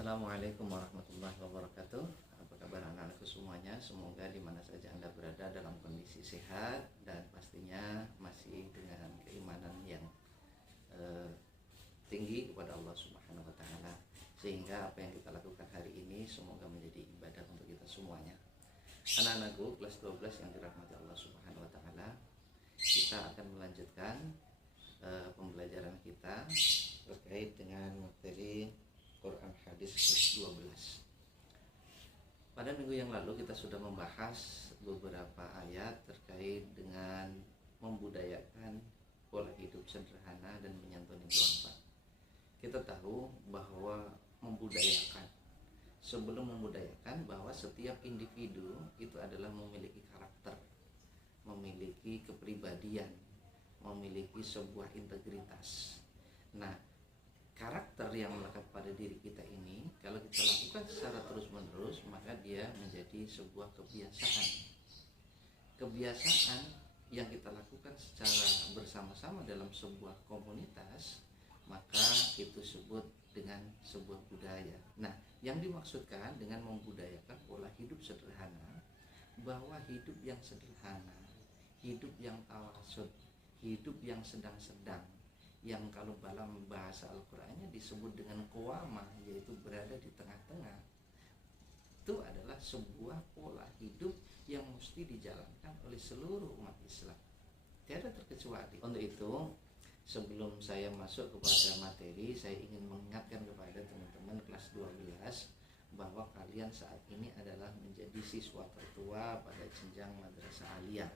Assalamualaikum warahmatullahi wabarakatuh. Apa kabar anak-anakku semuanya? Semoga di mana saja Anda berada dalam kondisi sehat dan pastinya masih dengan keimanan yang tinggi kepada Allah Subhanahu wa taala. Sehingga apa yang kita lakukan hari ini semoga menjadi ibadah untuk kita semuanya. Anak-anakku kelas 12 yang dirahmati Allah Subhanahu wa taala, kita akan melanjutkan pembelajaran kita terkait dengan materi Quran Hadis kelas 12. Pada minggu yang lalu kita sudah membahas beberapa ayat terkait dengan membudayakan pola hidup sederhana dan menyantuni doa. Kita tahu bahwa sebelum membudayakan bahwa setiap individu itu adalah memiliki karakter, memiliki kepribadian, memiliki sebuah integritas. Nah, karakter yang melekat pada diri kita ini kalau kita lakukan secara terus-menerus, maka dia menjadi sebuah kebiasaan yang kita lakukan secara bersama-sama dalam sebuah komunitas, maka itu disebut dengan sebuah budaya. Nah, yang dimaksudkan dengan membudayakan pola hidup sederhana, bahwa hidup yang sederhana, hidup yang tawasud, hidup yang sedang-sedang, yang kalau dalam bahasa Al-Qur'annya disebut dengan qawamah, yaitu berada di tengah-tengah, itu adalah sebuah pola hidup yang mesti dijalankan oleh seluruh umat Islam, tiada terkecuali. Untuk itu, sebelum saya masuk kepada materi, saya ingin mengingatkan kepada teman-teman kelas 12 bahwa kalian saat ini adalah menjadi siswa tertua pada jenjang madrasah aliyah.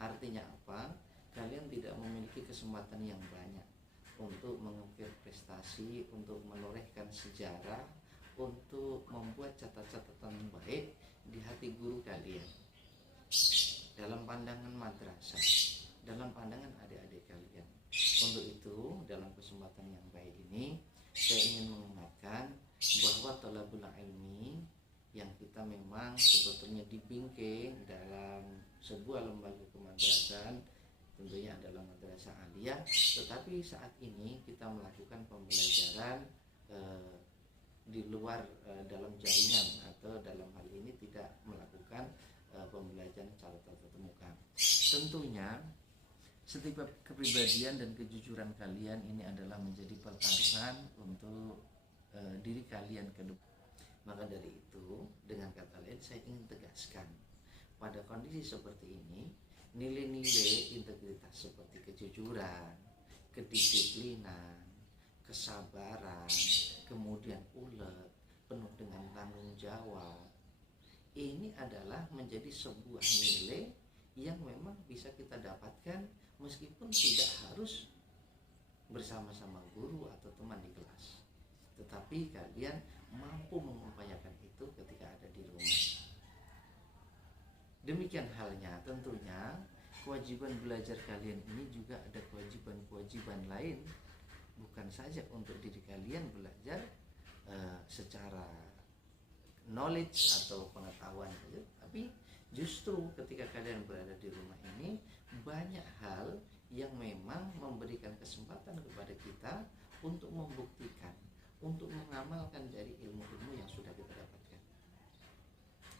Artinya apa? Kalian tidak memiliki kesempatan yang banyak untuk mengukir prestasi, untuk menorehkan sejarah, untuk membuat catatan baik di hati guru kalian, dalam pandangan madrasah, dalam pandangan adik-adik kalian. Untuk itu, dalam kesempatan yang baik ini, saya ingin mengingatkan bahwa thalabul ilmi yang kita memang sebetulnya dibingkai dalam sebuah lembaga kemadrasahan, tentunya adalah madrasah aliyah, tetapi saat ini kita melakukan pembelajaran di luar dalam jaringan, atau dalam hal ini tidak melakukan pembelajaran secara tatap muka. Tentunya setiap kepribadian dan kejujuran kalian ini adalah menjadi pertaruhan untuk diri kalian ke depan. Maka dari itu, dengan kata lain, saya ingin tegaskan pada kondisi seperti ini, nilai-nilai integritas seperti kejujuran, kedisiplinan, kesabaran, kemudian ulet, penuh dengan tanggung jawab, ini adalah menjadi sebuah nilai yang memang bisa kita dapatkan meskipun tidak harus bersama-sama guru atau teman di kelas, tetapi kalian mampu mengupayakan itu ketika ada di rumah. Demikian halnya tentunya kewajiban belajar kalian ini juga ada kewajiban-kewajiban lain, bukan saja untuk diri kalian belajar secara knowledge atau pengetahuan saja, tapi justru ketika kalian berada di rumah ini, banyak hal yang memang memberikan kesempatan kepada kita untuk membuktikan, untuk mengamalkan dari ilmu-ilmu yang sudah kita dapatkan,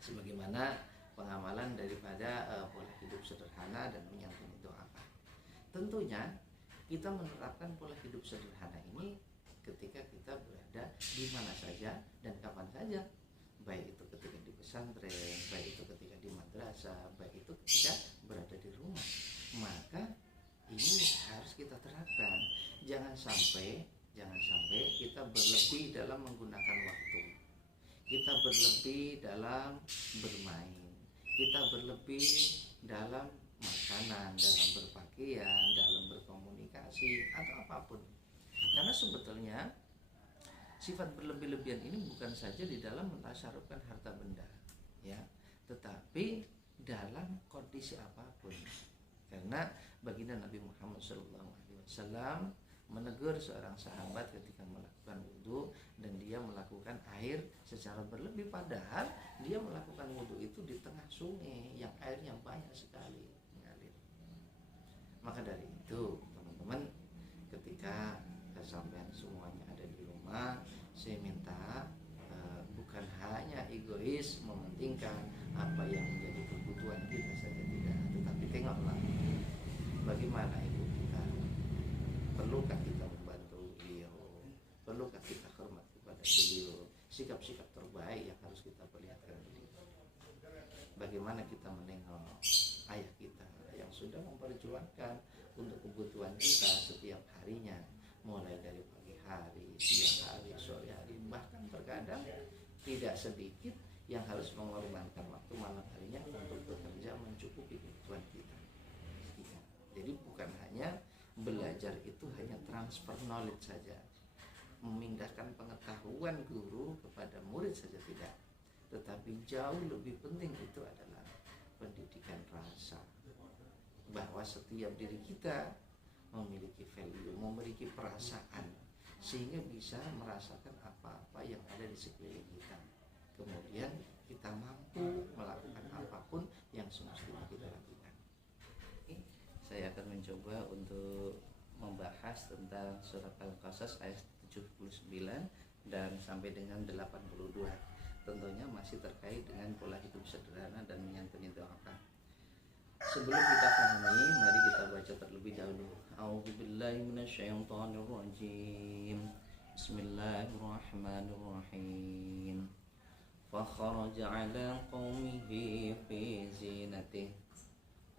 sebagaimana pengamalan daripada pola hidup sederhana dan menyantuni doa. Tentunya kita menerapkan pola hidup sederhana ini ketika kita berada di mana saja dan kapan saja, baik itu ketika di pesantren, baik itu ketika di madrasah, baik itu ketika berada di rumah. Maka ini harus kita terapkan. Jangan sampai kita berlebih dalam menggunakan waktu, kita berlebih dalam bermain, kita berlebih dalam makanan, dalam berpakaian, dalam berkomunikasi, atau apapun. Karena sebetulnya sifat berlebih-lebihan ini bukan saja di dalam mentasarufkan harta benda, ya, tetapi dalam kondisi apapun. Karena baginda Nabi Muhammad SAW menegur seorang sahabat ketika melakukan wudhu dan dia melakukan air secara berlebih, padahal dia melakukan wudhu itu di tengah sungai yang airnya banyak sekali mengalir. Maka dari itu teman-teman, ketika kesampean semuanya ada di rumah, saya minta egois, mementingkan apa yang menjadi kebutuhan kita saja, tidak. Tetapi tengoklah bagaimana ibu kita, perlukah kita membantu beliau, perlukah kita hormat kepada beliau, sikap-sikap terbaik yang harus kita perlihatkan beliau. Bagaimana kita menengok ayah kita yang sudah memperjuangkan untuk kebutuhan kita setiap harinya, mulai dari pagi hari, siang hari, sore hari, bahkan terkadang tidak sedikit yang harus mengorbankan waktu malam harinya untuk bekerja mencukupi kebutuhan kita. Jadi bukan hanya belajar itu hanya transfer knowledge saja, memindahkan pengetahuan guru kepada murid saja, tidak. Tetapi jauh lebih penting itu adalah pendidikan rasa, bahwa setiap diri kita memiliki value, memiliki perasaan, sehingga bisa merasakan apa-apa yang ada di sekeliling kita. Kemudian kita mampu melakukan apapun yang semestinya kita lakukan. Saya akan mencoba untuk membahas tentang surat Al-Qasas ayat 79 dan sampai dengan 82. Tentunya masih terkait dengan pola hidup sederhana dan menyantuni doakan. Sebelum kita pahami, mari kita baca terlebih dahulu. A'udzubillahi minasyaitonirrajim. Bismillahirrahmanirrahim. Fa kharaja 'ala qaumihi fi zinatihi.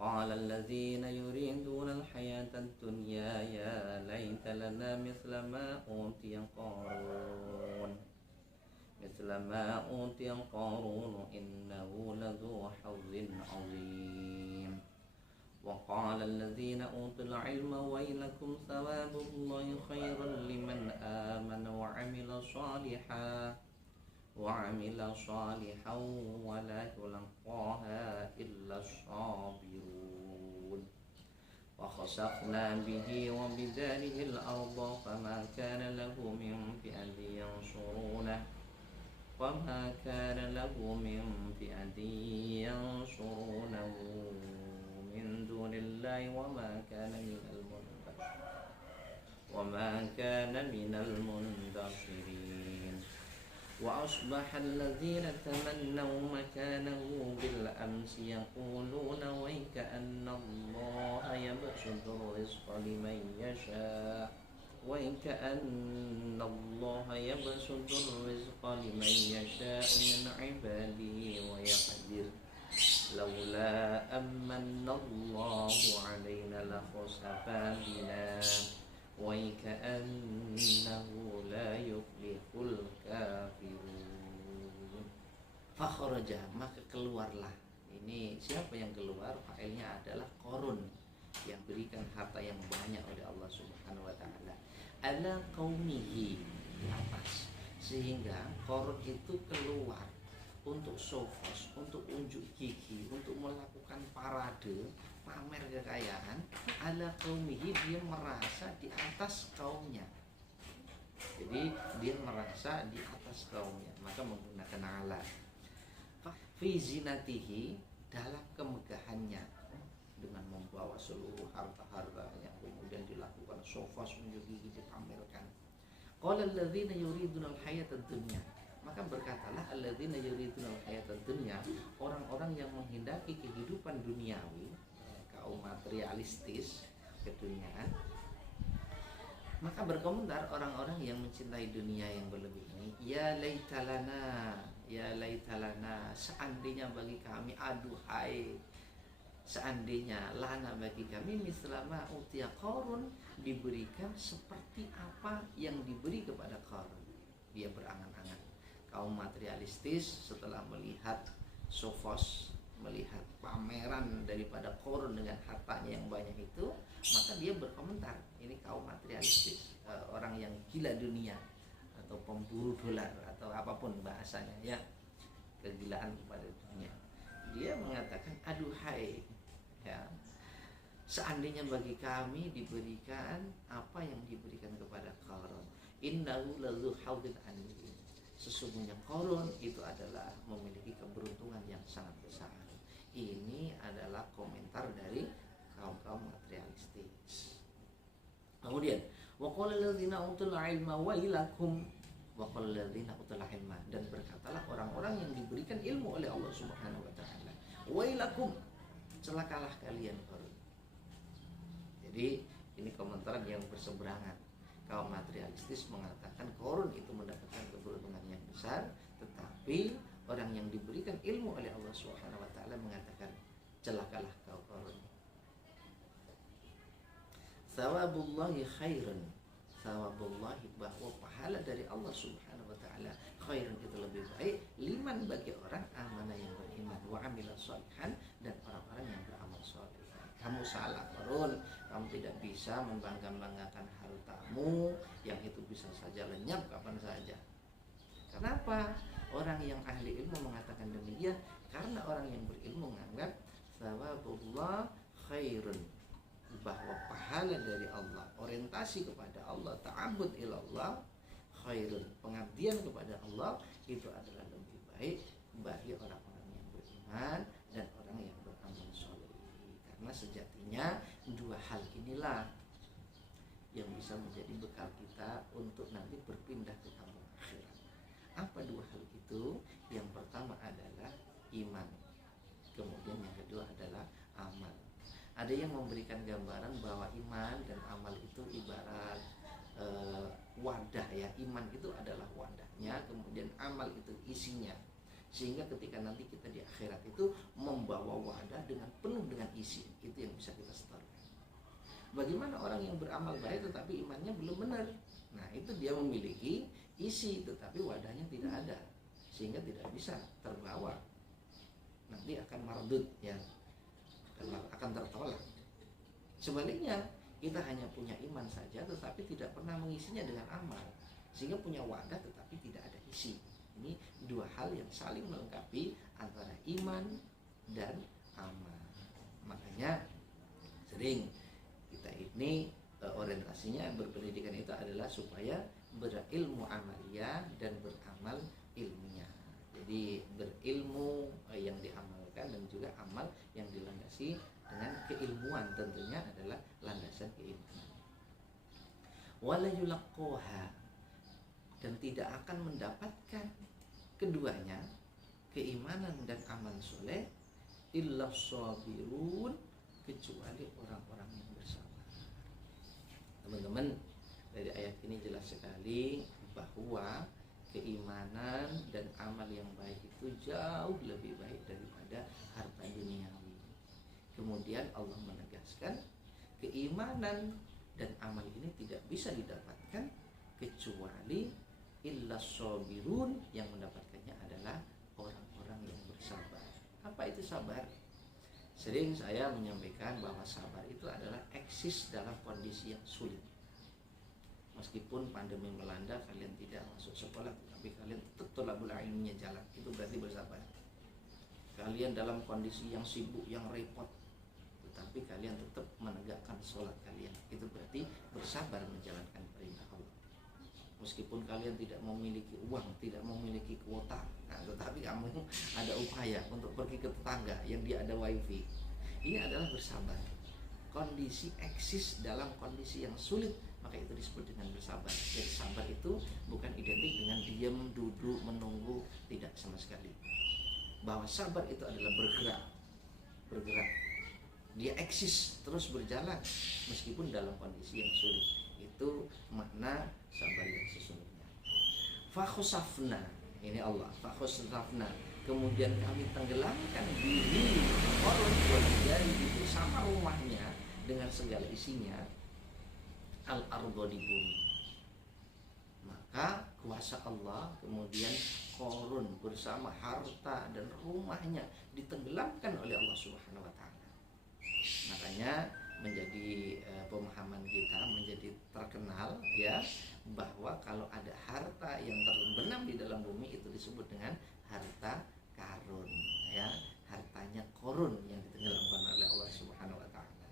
Qala alladhina yuriduna al-hayata ad-dunya ya laita lana mithla ma utiya Qarun. Mithla ma utiya Qarun innahu ladhu hazzin 'azim. Wa qala alladhina utul 'ilma waylakum thawabullahi khairan liman amana wa 'amila shalihan wa la yulqaha illa as-sabirun. Wa khasafna bihi wa bidarihi al-ardha fama kana lahu min fi'atin yansurunahu min dunillahi wa ma kana minal muntashirin. Wa asbaha alladhina tamannaw makanahu bil amsi yaquluna wa ka'anna Allaha yabsutu rizqa liman yasha wa ka'anna Allaha yabsutu rizqa liman yasha min 'ibadihi wa yaqdir laula amanna Allahu 'alaina la khasafa bina wa ka'annahu la yuflihul kafirun. Fakharaja, maka keluarlah. Ini siapa yang keluar? Fa'ilnya adalah Qarun, yang berikan harta yang banyak oleh Allah Subhanahu wa taala. Ala qaumihi, di atas. Sehingga Qarun itu keluar untuk sofos, untuk unjuk gigi, untuk melakukan parade, pamer kekayaan. Ala qaumihi, dia merasa di atas kaumnya. Jadi dia merasa di atas kaumnya, maka menggunakan ala. Fi zinatihi, dalam kemegahannya, dengan membawa seluruh harta-hartanya, kemudian dilakukan sofos, unjuk gigi, dipamerkan. Qala alladzina yuriduna al-hayata ad-dunya, maka berkatalah alladzina yuriduna al-hayata ad-dunya, orang-orang yang menghendaki kehidupan duniawi, kaum materialistis, keduniaan. Maka berkomentar orang-orang yang mencintai dunia yang berlebih ini, ya laitalana, seandainya bagi kami, aduhai, seandainya lana bagi kami mislama utiya Qarun, diberikan seperti apa yang diberi kepada Qarun. Dia berangan-angan. Kaum materialistis setelah melihat sofos, melihat pameran daripada Qarun dengan hartanya yang banyak itu, maka dia berkomentar, ini kaum materialistis, orang yang gila dunia atau pemburu dolar atau apapun bahasanya, ya, kegilaan kepada dunia. Dia mengatakan, aduhai, ya, seandainya bagi kami diberikan apa yang diberikan kepada Qarun, innahu ladzu haudzin azim, sesungguhnya Qarun itu adalah memiliki keberuntungan yang sangat besar. Ini adalah komentar dari kaum-kaum materialistis. Kemudian waqala alladzina utul ilma wailakum, waqala alladzina utul ilma, dan berkatalah orang-orang yang Allah Subhanahu wa taala. Wailakum, celakalah kalian Qarun. Jadi ini komentar yang berseberangan. Kaum materialistis mengatakan Qarun itu mendapatkan keberuntungan yang besar, tetapi orang yang diberikan ilmu oleh Allah Subhanahu wa taala mengatakan celakalah kau Qarun. Thawabullahi khairun, thawabullahi, bahwa pahala dari Allah Subhanahu wa taala khairun itu lebih baik liman, bagi orang amanah yang beriman, wa amila sholihan, dan orang-orang yang beramal sholeh. Kamu salah Qarun, kamu tidak bisa membangga-banggakan hartamu yang itu bisa saja lenyap kapan saja. Kenapa? Orang yang ahli ilmu mengatakan demikian karena orang yang berilmu menganggap thawabullah khairun, bahwa pahala dari Allah, orientasi kepada Allah, ta'abbud ilallah, khairun, pengabdian kepada Allah itu adalah lebih baik bagi orang-orang yang beriman dan orang yang beramal soleh. Karena sejatinya dua hal inilah yang bisa menjadi bekal kita untuk nanti berpindah ke kampung akhirat. Apa dua hal itu? Yang pertama adalah iman, kemudian yang kedua adalah amal. Ada yang memberikan gambaran bahwa iman dan amal itu ibarat wadah ya. Iman itu adalah wadahnya, kemudian amal itu isinya. Sehingga ketika nanti kita di akhirat itu membawa wadah dengan penuh dengan isi. Itu yang bisa kita setorkan. Bagaimana orang yang beramal baik tetapi imannya belum benar? Nah, itu dia memiliki isi tetapi wadahnya tidak ada, sehingga tidak bisa terbawa. Nanti akan mardud ya, akan tertolak. Sebaliknya, kita hanya punya iman saja tetapi tidak pernah mengisinya dengan amal, sehingga punya wadah tetapi tidak ada isi. Ini dua hal yang saling melengkapi antara iman dan amal. Makanya sering kita ini orientasinya berpendidikan itu adalah supaya berilmu amaliyah dan beramal ilmiah. Jadi berilmu yang diamalkan dan juga amal yang dilandasi dengan keilmuan, tentunya adalah landasan keimanan. Wala yulaqqaha, dan tidak akan mendapatkan keduanya, keimanan dan amal soleh, illa sabirun, kecuali orang-orang yang bersabar. Teman-teman, dari ayat ini jelas sekali bahwa keimanan dan amal yang baik itu jauh lebih baik daripada harta duniawi. Kemudian Allah menegaskan keimanan dan amal ini tidak bisa didapatkan kecuali illa sabirun, yang mendapatkannya adalah orang-orang yang bersabar. Apa itu sabar? Sering saya menyampaikan bahwa sabar itu adalah eksis dalam kondisi yang sulit. Meskipun pandemi melanda, kalian tidak masuk sekolah, tapi kalian tetap tolabul ilminya jalan. Itu berarti bersabar. Kalian dalam kondisi yang sibuk, yang repot, tetapi kalian tetap menegakkan sholat kalian. Itu berarti bersabar menjalankan perintah Allah. Meskipun kalian tidak memiliki uang, tidak memiliki kuota, tetapi kamu ada upaya untuk pergi ke tetangga yang dia ada wifi. Ini adalah bersabar. Kondisi eksis dalam kondisi yang sulit, maka itu disebut dengan bersabar. Jadi sabar itu bukan identik dengan diam, duduk, menunggu, tidak sama sekali. Bahwa sabar itu adalah bergerak. Dia eksis, terus berjalan meskipun dalam kondisi yang sulit. Itu makna sabar yang sesungguhnya. Fakhusafna, ini Allah, fakhusafna, kemudian kami tenggelamkan diri orang dari itu sama rumahnya dengan segala isinya, al-ardo, di bumi. Maka kuasa Allah kemudian Qarun bersama harta dan rumahnya ditenggelamkan oleh Allah Subhanahu wa taala. Makanya menjadi pemahaman kita menjadi terkenal ya, bahwa kalau ada harta yang terbenam di dalam bumi itu disebut dengan harta karun ya, hartanya Qarun yang ditenggelamkan oleh Allah Subhanahu wa taala.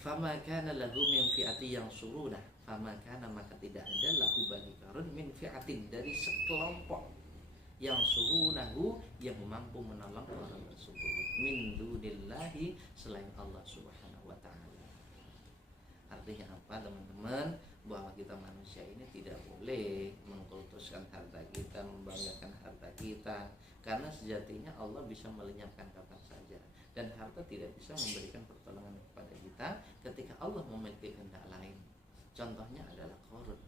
Fama kana lahu min fi'ati yang suruna, fama kana, maka tidak ada lahu bagi Qarun min fi'atin, dari sekelompok yang surunahu, yang mampu menolong orang tersebut, min dunillahi, selain Allah Subhanahu wa taala. Artinya apa teman-teman? Bahwa kita manusia ini tidak boleh mengkultur menghapuskan harta kita, membanggakan harta kita, karena sejatinya Allah bisa melenyapkan kapan saja, dan harta tidak bisa memberikan pertolongan kepada kita ketika Allah memiliki kehendak lain. Contohnya adalah Qarun.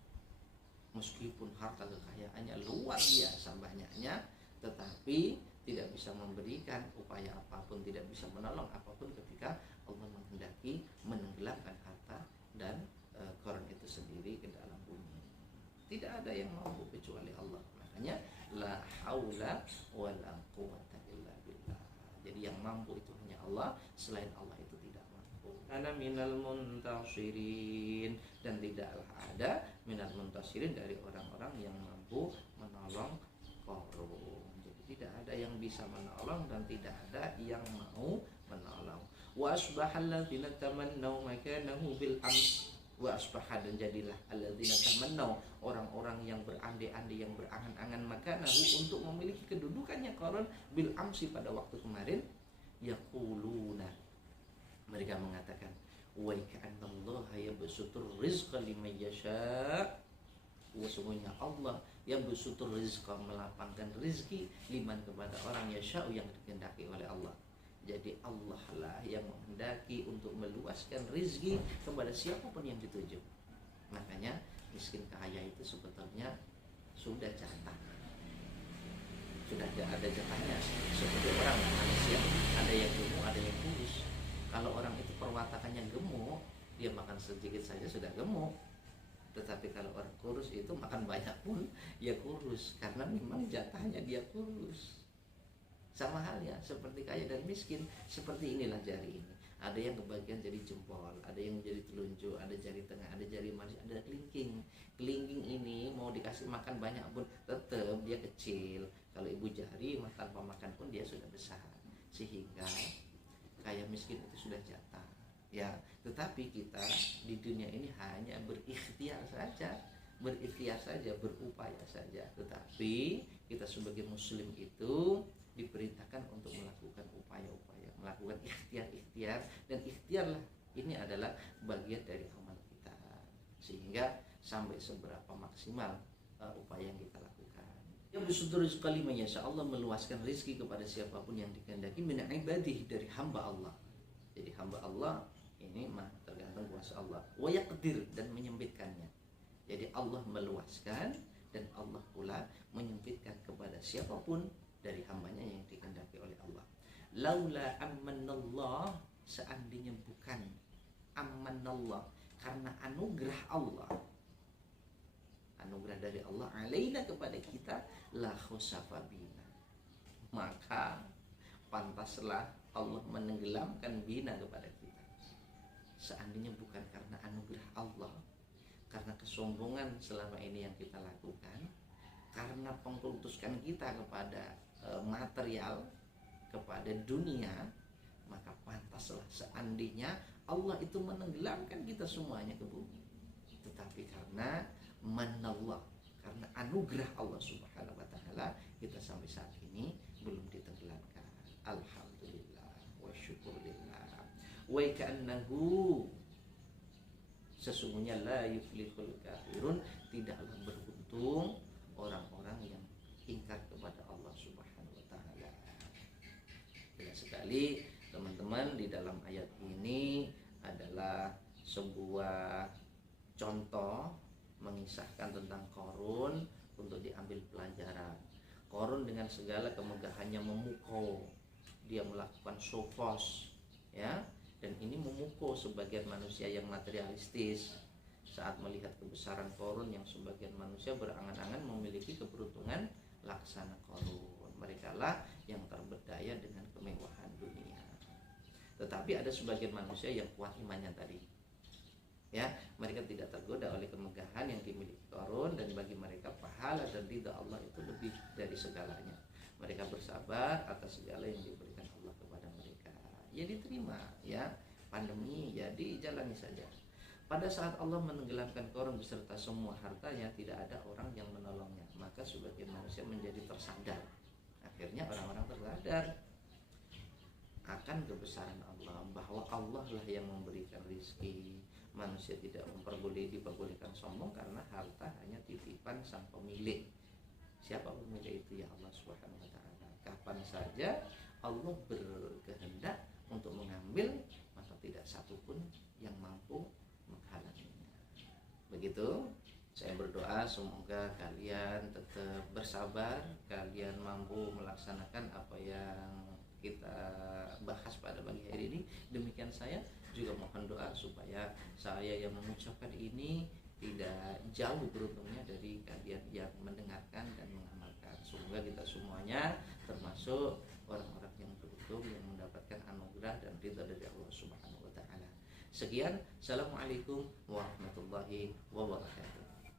Meskipun harta kekayaannya luar biasa banyaknya, tetapi tidak bisa memberikan upaya apapun, tidak bisa menolong apapun ketika Allah menghendaki menenggelamkan harta dan Qarun itu sendiri ke dalam bumi. Tidak ada yang mampu kecuali Allah. Makanya la haula wala quwwata illa billah. Jadi yang mampu itu hanya Allah, selain Allah itu tidak mampu. Ana minal muntasirin, dan tidaklah ada minal muntasirin dari orang-orang yang mampu menolong Qarun. Jadi tidak ada yang bisa menolong dan tidak ada yang mau menolong. Wa asbahal ladzina tamannaw makanahu bil ams. Wa asbaha, dan jadilah alladzina tamannaw, orang-orang yang berandai-andai, yang berangan-angan makanahu, untuk memiliki kedudukannya Qarun bil amsi, pada waktu kemarin. Yaquluna, mereka mengatakan, wa ka'annallaha yabsutur rizqa liman yasha. Sesungguhnya Allah yang bersutur rizqa, melapangkan rizki, liman, kepada orang yasha, yang dikehendaki oleh Allah. Jadi Allah lah yang menghendaki untuk meluaskan rizki kepada siapapun yang dituju. Makanya miskin kaya itu sebetulnya sudah jatah, sudah ada jatahnya. Seperti orang manusia, ada yang gemuk, ada yang kurus. Kalau orang itu perwatakannya gemuk, dia makan sedikit saja sudah gemuk. Tetapi kalau orang kurus itu makan banyak pun ya kurus, karena memang jatahnya dia kurus. Sama halnya seperti kaya dan miskin. Seperti inilah jari ini. Ada yang kebagian jadi jempol, ada yang jadi telunjuk, ada jari tengah, ada jari manis, ada kelingking. Kelingking ini mau dikasih makan banyak pun tetap dia kecil. Kalau ibu jari tanpa makan pun dia sudah besar. Sehingga kaya miskin itu sudah jatah. Ya, tetapi kita di dunia ini hanya berikhtiar saja, berupaya saja. Tetapi kita sebagai muslim itu diperintahkan untuk melakukan upaya-upaya, melakukan ikhtiar-ikhtiar, dan ikhtiarlah ini adalah bagian dari amal kita, sehingga sampai seberapa maksimal upaya yang kita lakukan. Ya bersyukur sekali menyasa Allah meluaskan rezeki kepada siapapun yang dikehendaki min ibadihi, dari hamba Allah. Jadi hamba Allah ini mah tergantung kuasa Allah. Wa yaqdir, dan menyempitkannya. Jadi Allah meluaskan dan Allah pula menyempitkan kepada siapapun dari hambanya yang dikehendaki oleh Allah. Laula ammanallah, seandainya bukan ammanallah, karena anugerah Allah, anugerah dari Allah alaina, kepada kita, la khusafa bina, maka pantaslah Allah menenggelamkan bina, kepada kita. Seandainya bukan karena anugerah Allah, karena kesombongan selama ini yang kita lakukan, karena pengkultuskan kita kepada material, kepada dunia, maka pantaslah seandainya Allah itu menenggelamkan kita semuanya ke bumi. Tetapi karena manallah, karena anugerah Allah Subhanahu wa taala, kita sampai saat ini belum ditenggelamkan. Alhamdulillah wa syukurillah. Wa ka'annahu, sesungguhnya la yuflihul kafirun, tidaklah beruntung orang-orang yang ingkar kepada Allah Subhanahu wa taala. Jelas sekali teman-teman, di dalam ayat ini adalah sebuah contoh mengisahkan tentang Qarun untuk diambil pelajaran. Qarun dengan segala kemegahannya memukau, dia melakukan sofos, ya, dan ini memukau sebagian manusia yang materialistis saat melihat kebesaran Qarun, yang sebagian manusia berangan-angan memiliki keberuntungan laksana Qarun. Mereka lah yang terberdaya dengan kemewahan dunia. Tetapi ada sebagian manusia yang kuat imannya tadi, ya, mereka tidak tergoda oleh kemegahan yang dimiliki Qarun, dan bagi mereka pahala dan ridha Allah itu lebih dari segalanya. Mereka bersabar atas segala yang diberikan Allah kepada mereka. Ya diterima, ya, pandemi ya dijalani saja. Pada saat Allah menenggelamkan Qarun beserta semua hartanya, tidak ada orang yang menolongnya. Maka sebagian manusia menjadi tersadar. Akhirnya orang-orang tersadar akan kebesaran Allah, bahwa Allah lah yang memberikan rizki. Manusia tidak diperbolehkan sombong, karena harta hanya titipan sang pemilik. Siapa pemilik itu? Ya Allah Subhanahu wa taala. Kapan saja Allah berkehendak untuk mengambil, maka tidak satupun yang mampu menghalanginya. Begitu. Saya berdoa semoga kalian tetap bersabar, kalian mampu melaksanakan apa yang kita bahas pada pagi hari ini. Demikian saya juga mohon doa supaya saya yang mengucapkan ini tidak jauh beruntungnya dari kalian yang mendengarkan dan mengamalkan. Semoga kita semuanya termasuk orang-orang yang beruntung yang mendapatkan anugerah dan ridha dari Allah Subhanahu wa taala. Sekian, assalamualaikum warahmatullahi wabarakatuh.